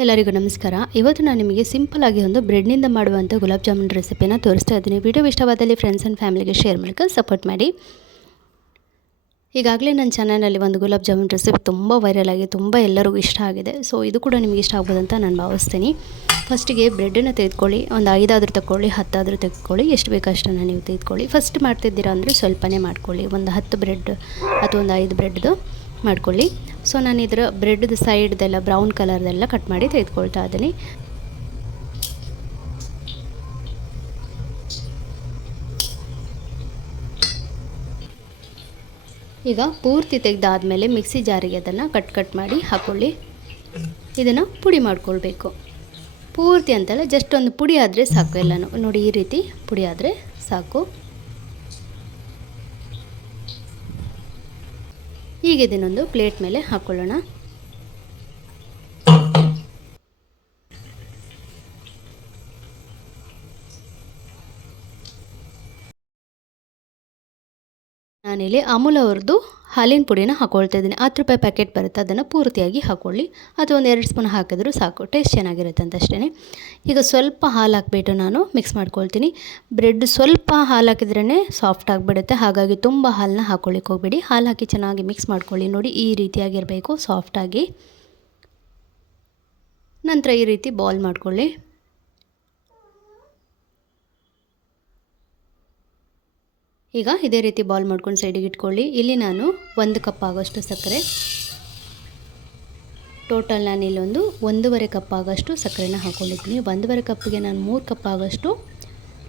ಎಲ್ಲರಿಗೂ ನಮಸ್ಕಾರ. ಇವತ್ತು ನಾನು ನಿಮಗೆ ಸಿಂಪಲ್ ಆಗಿ ಒಂದು ಬ್ರೆಡ್ನಿಂದ ಮಾಡುವಂಥ ಗುಲಾಬ್ ಜಾಮೂನ್ ರೆಸಿಪಿನ ತೋರಿಸ್ತಾ ಇದ್ದೀನಿ. ವಿಡಿಯೋ ಇಷ್ಟವಾದಲ್ಲಿ ಫ್ರೆಂಡ್ಸ್ ಆ್ಯಂಡ್ ಫ್ಯಾಮಿಲಿಗೆ ಶೇರ್ ಮೂಲಕ ಸಪೋರ್ಟ್ ಮಾಡಿ. ಈಗಾಗಲೇ ನನ್ನ ಚಾನಲಲ್ಲಿ ಒಂದು ಗುಲಾಬ್ ಜಾಮೂನ್ ರೆಸಿಪಿ ತುಂಬ ವೈರಲ್ ಆಗಿ ತುಂಬ ಎಲ್ಲರಿಗೂ ಇಷ್ಟ ಆಗಿದೆ. ಸೊ ಇದು ಕೂಡ ನಿಮಗೆ ಇಷ್ಟ ಆಗ್ಬೋದು ಅಂತ ನಾನು ಭಾವಿಸ್ತೀನಿ. ಫಸ್ಟಿಗೆ ಬ್ರೆಡ್ಡನ್ನು ತೆಗೆದುಕೊಳ್ಳಿ. ಒಂದು 5 ಆದರೂ ತಗೊಳ್ಳಿ, 10 ಆದರೂ ತೆಗೆದುಕೊಳ್ಳಿ, ಎಷ್ಟು ಬೇಕು ಅಷ್ಟನ್ನು ನೀವು ತೆಗೆದುಕೊಳ್ಳಿ. ಫಸ್ಟ್ ಮಾಡ್ತಿದ್ದೀರಾ ಅಂದರೆ ಸ್ವಲ್ಪನೇ ಮಾಡ್ಕೊಳ್ಳಿ. ಒಂದು 10 ಬ್ರೆಡ್ ಅಥವಾ ಒಂದು 5 ಬ್ರೆಡ್ದು ಮಾಡ್ಕೊಳ್ಳಿ. ಸೊ ನಾನು ಇದರ ಬ್ರೆಡ್ದು ಸೈಡ್ದೆಲ್ಲ ಬ್ರೌನ್ ಕಲರ್ದೆಲ್ಲ ಕಟ್ ಮಾಡಿ ತೆಗೆದುಕೊಳ್ತಾ ಇದ್ದೀನಿ. ಈಗ ಪೂರ್ತಿ ತೆಗೆದಾದಮೇಲೆ ಮಿಕ್ಸಿ ಜಾರಿಗೆ ಅದನ್ನು ಕಟ್ ಮಾಡಿ ಹಾಕ್ಕೊಳ್ಳಿ. ಇದನ್ನು ಪುಡಿ ಮಾಡ್ಕೊಳ್ಬೇಕು. ಪೂರ್ತಿ ಅಂತಲ್ಲ, ಜಸ್ಟ್ ಒಂದು ಪುಡಿ ಆದರೆ ಸಾಕು. ಎಲ್ಲನೂ ನೋಡಿ, ಈ ರೀತಿ ಪುಡಿ ಆದರೆ ಸಾಕು. ಈಗ ಇದನ್ನೊಂದು ಪ್ಲೇಟ್ ಮೇಲೆ ಹಾಕ್ಕೊಳ್ಳೋಣ. ನಾನಿಲ್ಲಿ ಅಮೂಲ್ ಅವ್ರದ್ದು ಹಾಲಿನ ಪುಡಿನ ಹಾಕ್ಕೊಳ್ತಾ ಇದ್ದೀನಿ. 10 ರೂಪಾಯಿ ಪ್ಯಾಕೆಟ್ ಬರುತ್ತೆ, ಅದನ್ನು ಪೂರ್ತಿಯಾಗಿ ಹಾಕ್ಕೊಳ್ಳಿ. ಅಥವಾ ಒಂದು 2 ಸ್ಪೂನ್ ಹಾಕಿದ್ರೂ ಸಾಕು, ಟೇಸ್ಟ್ ಚೆನ್ನಾಗಿರುತ್ತೆ ಅಂತ ಅಷ್ಟೇ. ಈಗ ಸ್ವಲ್ಪ ಹಾಲು ಹಾಕಿಬಿಟ್ಟು ನಾನು ಮಿಕ್ಸ್ ಮಾಡ್ಕೊಳ್ತೀನಿ. ಬ್ರೆಡ್ ಸ್ವಲ್ಪ ಹಾಲು ಹಾಕಿದ್ರೇ ಸಾಫ್ಟ್ ಆಗಿಬಿಡುತ್ತೆ, ಹಾಗಾಗಿ ತುಂಬ ಹಾಲನ್ನ ಹಾಕ್ಕೊಳ್ಳಿಕ್ಕೆ ಹೋಗಬೇಡಿ. ಹಾಲು ಹಾಕಿ ಚೆನ್ನಾಗಿ ಮಿಕ್ಸ್ ಮಾಡ್ಕೊಳ್ಳಿ. ನೋಡಿ, ಈ ರೀತಿಯಾಗಿರಬೇಕು, ಸಾಫ್ಟಾಗಿ. ನಂತರ ಈ ರೀತಿ ಬಾಲ್ ಮಾಡ್ಕೊಳ್ಳಿ. ಈಗ ಇದೇ ರೀತಿ ಬಾಲ್ ಮಾಡ್ಕೊಂಡು ಸೈಡಿಗೆ ಇಟ್ಕೊಳ್ಳಿ. ಇಲ್ಲಿ ನಾನು 1 ಕಪ್ ಆಗೋಷ್ಟು ಸಕ್ಕರೆ, ಟೋಟಲ್ ನಾನು ಇಲ್ಲೊಂದು 1.5 ಕಪ್ ಆಗೋಷ್ಟು ಸಕ್ಕರೆನ ಹಾಕ್ಕೊಂಡಿದ್ದೀನಿ. 1.5 ಕಪ್ಪಿಗೆ ನಾನು 3 ಕಪ್ ಆಗೋಷ್ಟು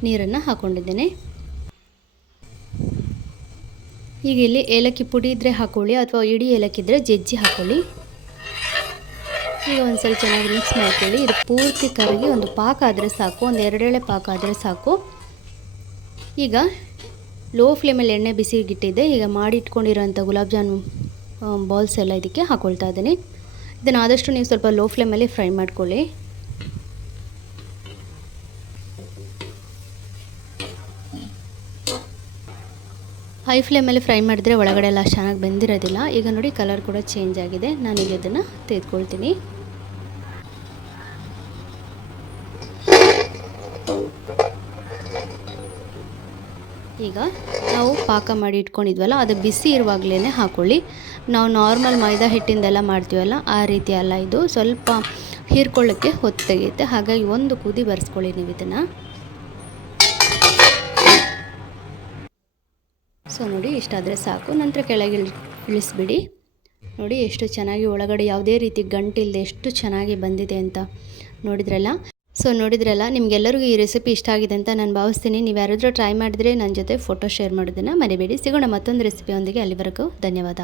ನೀರನ್ನು ಹಾಕ್ಕೊಂಡಿದ್ದೇನೆ. ಈಗ ಇಲ್ಲಿ ಏಲಕ್ಕಿ ಪುಡಿ ಇದ್ದರೆ ಹಾಕ್ಕೊಳ್ಳಿ, ಅಥವಾ ಇಡೀ ಏಲಕ್ಕಿ ಇದ್ದರೆ ಜಜ್ಜಿ ಹಾಕ್ಕೊಳ್ಳಿ. ಈಗ ಒಂದು ಸಲ ಚೆನ್ನಾಗಿ ಮಿಕ್ಸ್ ಮಾಡ್ಕೊಳ್ಳಿ. ಇದು ಪೂರ್ತಿ ಕರಗಿ ಒಂದು ಪಾಕ ಆದರೆ ಸಾಕು, ಒಂದು 2 ಎಳೆ ಪಾಕ ಆದರೆ ಸಾಕು. ಈಗ ಲೋ ಫ್ಲೇಮಲ್ಲಿ ಎಣ್ಣೆ ಬಿಸಿಗಿಟ್ಟಿದ್ದೆ. ಈಗ ಮಾಡಿ ಇಟ್ಕೊಂಡಿರೋಂಥ ಗುಲಾಬ್ ಜಾಮೂನ್ ಬಾಲ್ಸ್ ಎಲ್ಲ ಇದಕ್ಕೆ ಹಾಕ್ಕೊಳ್ತಾ ಇದ್ದೀನಿ. ಇದನ್ನು ಆದಷ್ಟು ನೀವು ಸ್ವಲ್ಪ ಲೋ ಫ್ಲೇಮಲ್ಲಿ ಫ್ರೈ ಮಾಡ್ಕೊಳ್ಳಿ. ಹೈ ಫ್ಲೇಮಲ್ಲಿ ಫ್ರೈ ಮಾಡಿದ್ರೆ ಒಳಗಡೆ ಎಲ್ಲ ಚೆನ್ನಾಗಿ ಬೆಂದಿರೋದಿಲ್ಲ. ಈಗ ನೋಡಿ, ಕಲರ್ ಕೂಡ ಚೇಂಜ್ ಆಗಿದೆ. ನಾನೀಗ ಇದನ್ನು ತೆಗೆದುಕೊಳ್ತೀನಿ. ಈಗ ನಾವು ಪಾಕ ಮಾಡಿ ಇಟ್ಕೊಂಡಿದ್ವಲ್ಲ, ಅದು ಬಿಸಿ ಇರುವಾಗಲೇ ಹಾಕ್ಕೊಳ್ಳಿ. ನಾವು ನಾರ್ಮಲ್ ಮೈದಾ ಹಿಟ್ಟಿಂದೆಲ್ಲ ಮಾಡ್ತೀವಲ್ಲ, ಆ ರೀತಿ ಅಲ್ಲ. ಇದು ಸ್ವಲ್ಪ ಹೀರ್ಕೊಳ್ಳೋಕ್ಕೆ ಹೊತ್ತು ತೆಗೆಯುತ್ತೆ, ಹಾಗಾಗಿ ಒಂದು ಕುದಿ ಬರೆಸ್ಕೊಳ್ಳಿ ನೀವು ಇದನ್ನು. ಸೊ ನೋಡಿ, ಇಷ್ಟಾದರೆ ಸಾಕು. ನಂತರ ಕೆಳಗೆ ಇಳಿಸ್ಬಿಡಿ. ನೋಡಿ ಎಷ್ಟು ಚೆನ್ನಾಗಿ ಒಳಗಡೆ ಯಾವುದೇ ರೀತಿ ಗಂಟಿಲ್ಲದೆ ಎಷ್ಟು ಚೆನ್ನಾಗಿ ಬಂದಿದೆ ಅಂತ ನೋಡಿದ್ರಲ್ಲ. ನಿಮಗೆಲ್ಲರಿಗೂ ಈ ರೆಸಿಪಿ ಇಷ್ಟ ಆಗಿದೆ ಅಂತ ನಾನು ಭಾವಿಸ್ತೀನಿ. ನೀವು ಯಾರಾದರೂ ಟ್ರೈ ಮಾಡಿದರೆ ನನ್ನ ಜೊತೆ ಫೋಟೋ ಶೇರ್ ಮಾಡೋದನ್ನು ಮರಿಬೇಡಿ. ಸಿಗೋಣ ಮತ್ತೊಂದು ರೆಸಿಪಿಯೊಂದಿಗೆ. ಅಲ್ಲಿವರೆಗೂ ಧನ್ಯವಾದ.